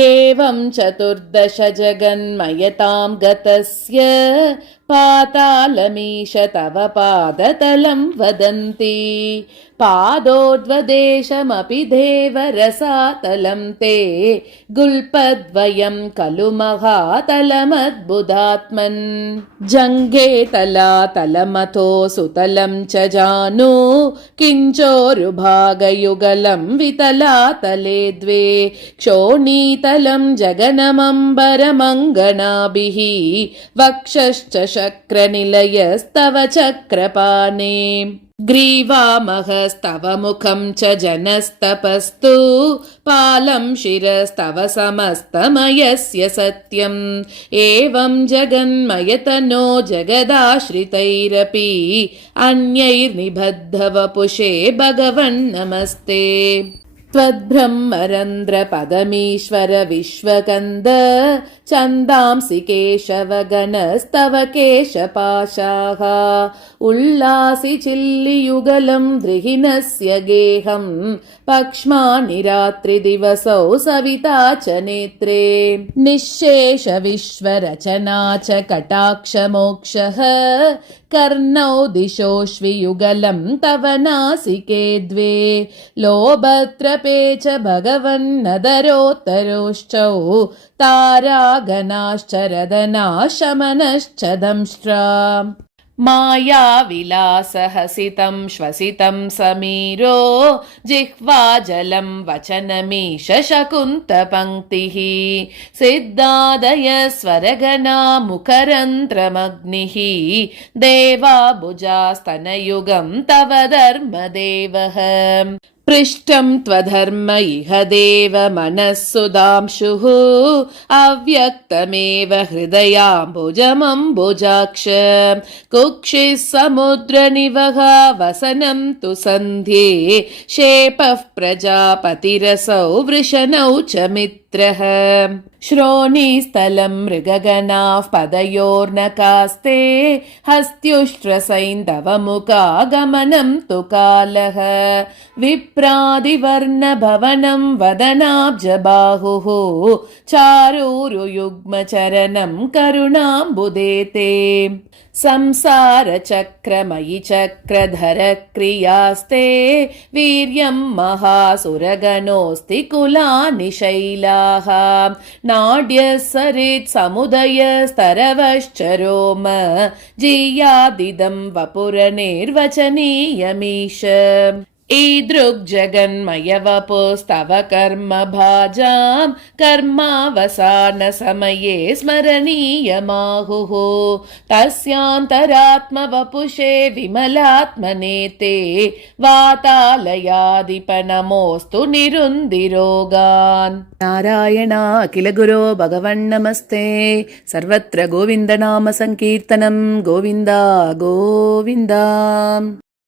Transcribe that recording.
एवं 14 जगन्मयतां गतस्य पातालमीश तव पादतलं वदन्ति पादोद्वदेशमपि देवरसातलं ते गुल्पद्वयं खलु महातलमद्भुतात्मन् जङ्गे तलातलमथो सुतलं च जानु किञ्चोरुभागयुगलं वितलातले द्वे क्षोणीतलं जगनमम्बरमङ्गनाभिः वक्षश्च शक्रनिलयस्तव चक्रपाणे ग्रीवामहस्तव मुखं च जनस्तपस्तु पालं शिरस्तव समस्तमयस्य सत्यम् एवं जगन्मयतनो जगदाश्रितैरपि अन्यैर्निबद्धवपुषे भगवन्नमस्ते त्वद्ब्रह्मरन्ध्रपदमीश्वर विश्वकन्द छन्दांसि केशवगणस्तव केशपाशाः उल्लासि चिल्लियुगलं द्रिहिणस्य गेहं पक्ष्मानि रात्रिदिवसौ सविता च नेत्रे निःशेष विश्वरचना च कटाक्षमोक्षः कर्णौ दिशोष्वियुगलं तव नासिके द्वे लोभत्रपे च भगवन्नदरोत्तरोश्चौ तारागणाश्च रदनाशमनश्च दंष्ट्रा मायाविलासहसितं श्वसितं समीरो जिह्वाजलं वचनमीश शकुन्तपङ्क्तिः सिद्धादय स्वरगणा मुखरन्ध्रमग्निः देवाबुजास्तनयुगं तव धर्मदेवः पृष्ठं त्वधर्म इह देव मनःसुधांशुः अव्यक्तमेव हृदयाम्बुजमम्बुजाक्ष कुक्षिः समुद्रनिवह वसनं तु सन्ध्ये शेपः प्रजापतिरसौ वृषणौ च मित्रः श्रोणीस्थलं मृगगणाः पदयोर्नकास्ते हस्त्युष्ट्रसैन्धवमुखागमनं तु कालः विप्रादिवर्णभवनं वदनाब्जबाहुः चारूरुयुग्मचरणं करुणाम्बुदेते संसारचक्रमयि चक्रधर क्रियास्ते वीर्यं महासुरगणोऽस्ति कुलानि शैलाः नाड्यसरित् समुदयस्तरवश्च रोम जीयादिदं वपुरनिर्वचनीयमीश ईदृग्जगन्मयवपुस्तव कर्मभाजां कर्मावसानसमये स्मरणीयमाहुः तस्यान्तरात्मवपुषे विमलात्मने ते वातालयाधिपनमोऽस्तु निरुन्दिरोगान् नारायण अखिल गुरो भगवन्नमस्ते सर्वत्र गोविन्दनाम संकीर्तनं गोविन्द गोविन्द।